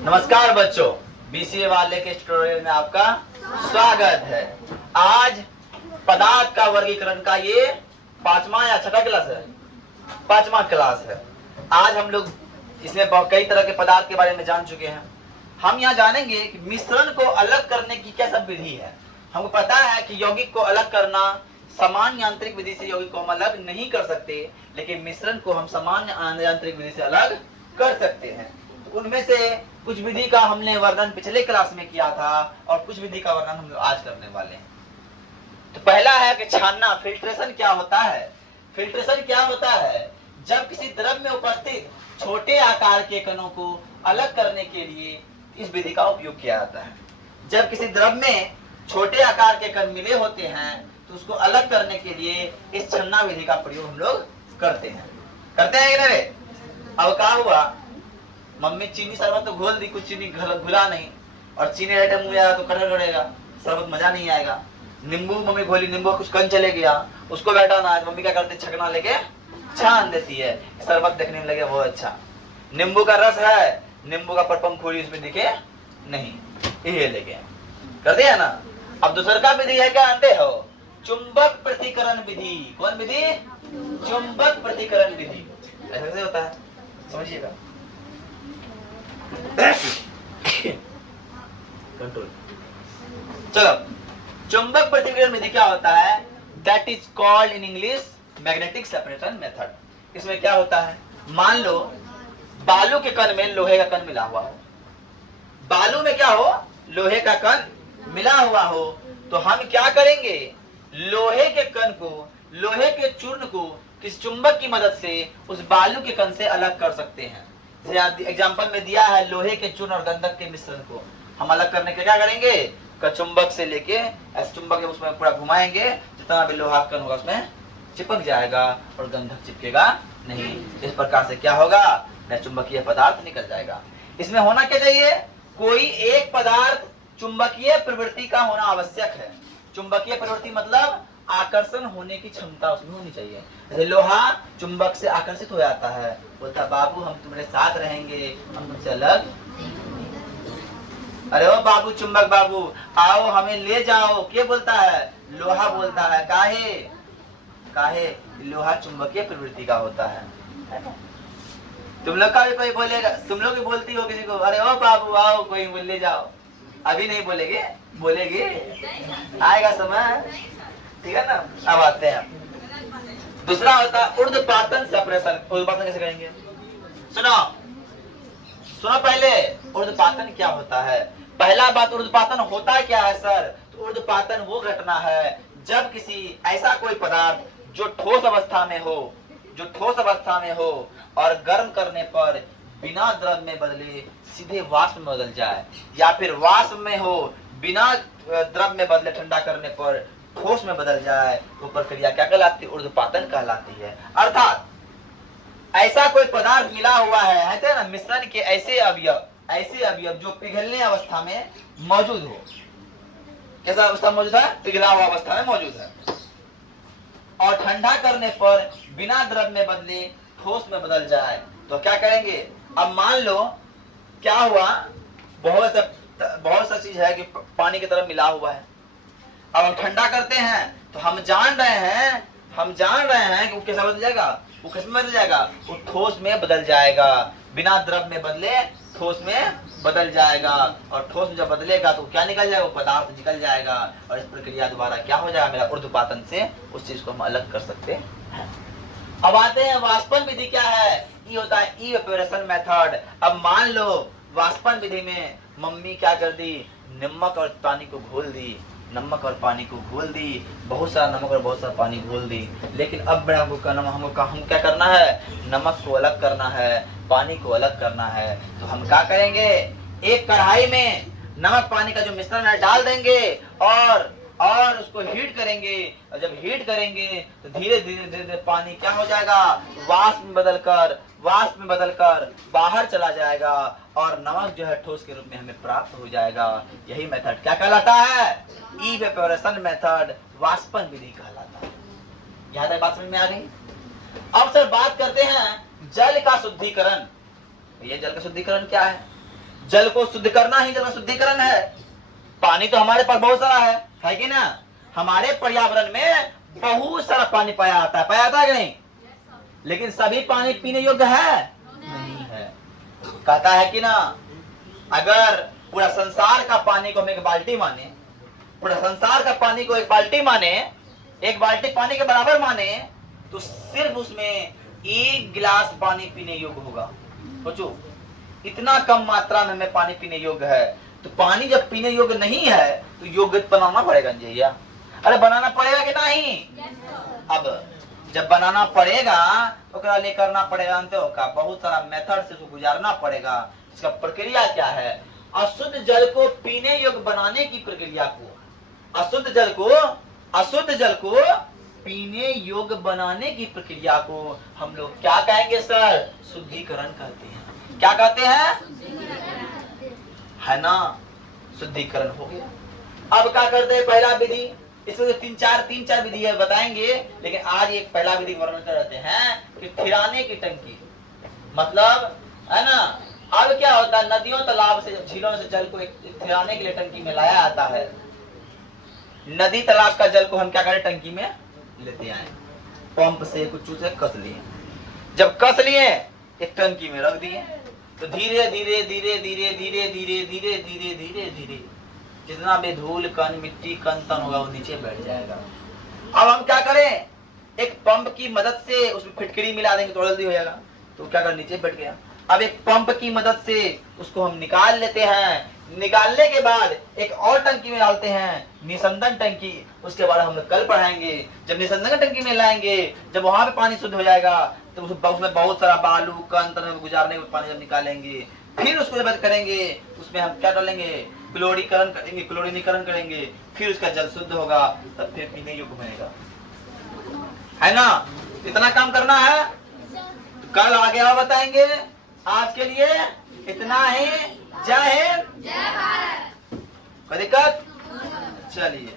नमस्कार बच्चों, बीसीए वाले के ट्यूटोरियल में आपका स्वागत है। आज पदार्थ का वर्गीकरण का ये 5वां या 6वां क्लास है, 5वां क्लास है। आज हम लोग इसमें कई तरह के पदार्थ के बारे में जान चुके हैं। हम यहाँ जानेंगे कि मिश्रण को अलग करने की क्या सब विधि है। हमको पता है कि यौगिक को अलग करना सामान्य यांत्रिक विधि से यौगिक को हम अलग नहीं कर सकते, लेकिन मिश्रण को हम सामान्य यांत्रिक विधि से अलग कर सकते हैं। तो उनमें से कुछ विधि का हमने वर्णन पिछले क्लास में किया था और कुछ विधि का वर्णन हम लोग आज करने वाले हैं। तो पहला है कि छानना। फिल्ट्रेशन क्या होता है? फिल्ट्रेशन क्या होता है? जब किसी द्रव में उपस्थित छोटे आकार के कणों को अलग करने के लिए इस विधि का उपयोग किया जाता है। जब किसी द्रव में छोटे आकार के कण मिले होते हैं तो उसको अलग करने के लिए इस छन्ना विधि का प्रयोग हम लोग करते हैं कि नहीं? अब क्या हुआ, मम्मी चीनी शरबत तो घोल दी, कुछ चीनी घुला नहीं, और चीनी आइटम मुंह आया तो कड़क गड़ेगा, शरबत मजा नहीं आएगा। नींबू मम्मी घोली, नींबू कुछ कन चले गया, उसको बैठाना है, मम्मी क्या करती, छकना लेके छान देती है, शरबत देखने में लगे बहुत अच्छा। नींबू का रस है, नींबू का पर पंखुड़ी उसमें दिखे नहीं, ये लेके कर दिया ना। अब दूसरा का विधि है, क्या जानते हो? चुंबक प्रतिकरण विधि। कौन विधि? चुंबक प्रतिकरण विधि। ऐसे होता है, समझिएगा। कंट्रोल। चलो, चुंबक प्रतिकरण विधि क्या होता है? That is called in English magnetic separation method. इसमें क्या होता है, मान लो बालू के कण में लोहे का कण मिला हुआ हो, बालू में क्या हो, लोहे का कण मिला हुआ हो, तो हम क्या करेंगे, लोहे के कण को, लोहे के चूर्ण को किस चुंबक की मदद से उस बालू के कण से अलग कर सकते हैं। एग्जाम्पल में दिया है, लोहे के चूर्ण और गंधक के मिश्रण को हम अलग करने के क्या करेंगे, चुंबक से लेके ऐसे चुंबक उसमें पूरा घुमाएंगे, जितना भी लोहा कण होगा उसमें चिपक जाएगा और गंधक चिपकेगा नहीं। इस प्रकार से क्या होगा, नया चुंबकीय पदार्थ निकल जाएगा। इसमें होना क्या चाहिए, कोई एक पदार्थ चुंबकीय प्रवृत्ति का होना आवश्यक है। चुंबकीय प्रवृत्ति मतलब आकर्षण होने की क्षमता उसमें होनी चाहिए। जैसे लोहा चुंबक से आकर्षित हो जाता है, बोलता बाबू हम तुम्हारे साथ रहेंगे, हम तुमसे अलग। अरे ओ बाबू, चुंबक बाबू आओ हमें ले जाओ, क्या बोलता है, लोहा बोलता है। काहे काहे, लोहा चुंबकीय प्रवृत्ति का होता है। तुम लोग का भी कोई बोलेगा, तुम लोग भी बोलती हो किसी को, अरे ओ बाबू आओ कोई ले जाओ, अभी नहीं बोलेगे, बोलेगे, आएगा समय, ठीक है ना। अब आते हैं, दूसरा होता है ऊर्ध्वपातन सेपरेशन। ऊर्ध्वपातन कैसे करेंगे, सुनो सुनो पहले, ऊर्ध्वपातन क्या होता है। पहला बात, ऊर्ध्वपातन होता क्या है सर? तो ऊर्ध्वपातन वो घटना है जब किसी ऐसा कोई पदार्थ जो ठोस अवस्था में हो, जो ठोस अवस्था में हो और गर्म करने पर बिना द्रव में बदले सीधे वाष्प में बदल जाए, या फिर वाष्प में हो बिना द्रव में बदले ठंडा करने पर ठोस में बदल जाए, वो प्रक्रिया क्या कहलाती है, ऊर्ध्वपातन कहलाती है। अर्थात ऐसा कोई पदार्थ मिला हुआ है ना, मिश्रण के ऐसे अवयव जो पिघलने अवस्था में मौजूद हो। कैसा अवस्था मौजूद है, पिघला हुआ अवस्था में मौजूद है, और ठंडा करने पर बिना द्रव में बदले ठोस में बदल जाए, तो क्या करेंगे। अब मान लो क्या हुआ, बहुत सा चीज है कि पानी की तरह मिला हुआ है। अब हम ठंडा करते हैं तो हम जान रहे हैं कि वो कैसा बदल जाएगा, वो किस में बदल जाएगा, वो ठोस में बदल जाएगा, बिना द्रव में बदले ठोस में बदल जाएगा, और ठोस में जब बदलेगा तो क्या निकल जाएगा, वो पदार्थ निकल जाएगा, और इस प्रक्रिया द्वारा क्या हो जाएगा, मेरा ऊर्ध्वपातन से उस चीज को हम अलग कर सकते हैं। अब आते हैं वाष्पन विधि क्या है, ये होता है इवेपोरेशन मेथड। अब मान लो वाष्पन विधि में मम्मी क्या कर दी, नमक और पानी को घोल दी, नमक और पानी को घोल दी, बहुत सारा नमक और बहुत सारा पानी घोल दी, लेकिन अब हम क्या करना है, नमक को अलग करना है, पानी को अलग करना है। तो हम क्या करेंगे, एक कढ़ाई में नमक पानी का जो मिश्रण है डाल देंगे और उसको हीट करेंगे, और जब हीट करेंगे तो धीरे धीरे पानी क्या हो जाएगा, वाष्प में बदलकर बाहर चला जाएगा, और नमक जो है ठोस के रूप में हमें प्राप्त हो जाएगा। यही मेथड क्या कहलाता है, इवेपोरेशन मेथड, वाष्पन विधि कहलाता है। यहाँ तक बात समझ में आ गई। अब सर बात करते हैं जल का शुद्धिकरण। ये जल का शुद्धिकरण क्या है? जल को शुद्ध करना ही जल का शुद्धिकरण है। पानी तो हमारे पास बहुत सारा है कि ना? हमारे पर्यावरण में बहुत सारा पानी पाया जाता है कि नहीं? लेकिन सभी पानी पीने योग्य है? नहीं है। कहता है कि ना, अगर पूरा संसार का पानी को हम एक बाल्टी माने, पूरा संसार का पानी को एक बाल्टी माने, एक बाल्टी पानी के बराबर माने, तो सिर्फ उसमें 1 गिलास पानी पीने योग्य होगा। सोचो, इतना कम मात्रा में हमें पानी पीने योग्य है। तो पानी जब पीने योग्य नहीं है तो योग्य बनाना पड़ेगा भैया। अरे बनाना पड़ेगा कि नहीं? अब जब बनाना पड़ेगा तो क्या लिए करना पड़ेगा? जानते हो का? बहुत सारा मेथड से उसको गुजारना पड़ेगा। इसका प्रक्रिया क्या है? अशुद्ध जल को पीने योग्य बनाने की प्रक्रिया को, अशुद्ध जल को पीने योग्य बनाने की प्रक्रिया को हम लोग क्या कहेंगे सर? शुद्धिकरण कहते हैं। क्या कहते हैं? है ना? शुद्धिकरण हो गया। अब क्या करते हैं? पहला विधि, इसमें तीन चार विधि है बताएंगे, लेकिन आज एक पहला विधि वर्णन करते हैं कि ठिराने की टंकी। मतलब है ना, अब क्या होता है? नदियों तालाब से, झीलों से जल को ठिराने के लिए टंकी में लाया जाता है। नदी तालाब का जल को हम क्या करें? टंकी में लेते आए, पंप से कुछ से कस लिए। जब कस लिए एक टंकी में रख दिए, तो धीरे धीरे धीरे धीरे धीरे धीरे धीरे धीरे धीरे धीरे जितना भी धूल कण, मिट्टी कण तन होगा वो नीचे बैठ जाएगा। अब हम क्या करें? एक पंप की मदद से उसमें फिटकरी मिला देंगे तो जल्दी हो जाएगा। तो क्या कर? नीचे बैठ गया। अब एक पंप की मदद से उसको हम निकाल लेते हैं। निकालने के बाद एक और टंकी में डालते हैं, निसंदन टंकी। उसके बाद हम लोग कल पढ़ाएंगे। जब निसंदन टंकी में लाएंगे, जब वहां पे पानी शुद्ध हो जाएगा तो उसमें बहुत सारा बालू कण तन गुजारने के पानी जब निकालेंगे, फिर उसको जब करेंगे उसमें हम क्या डालेंगे? क्लोरीकरण करेंगे, क्लोरीनीकरण करेंगे, फिर उसका जल शुद्ध होगा, तब फिर पीने योग्य बनेगा। है ना? इतना काम करना है। तो कल आगे और बताएंगे। आज के लिए इतना ही। जय हिंद, जय भारत। कोई दिक्कत? चलिए।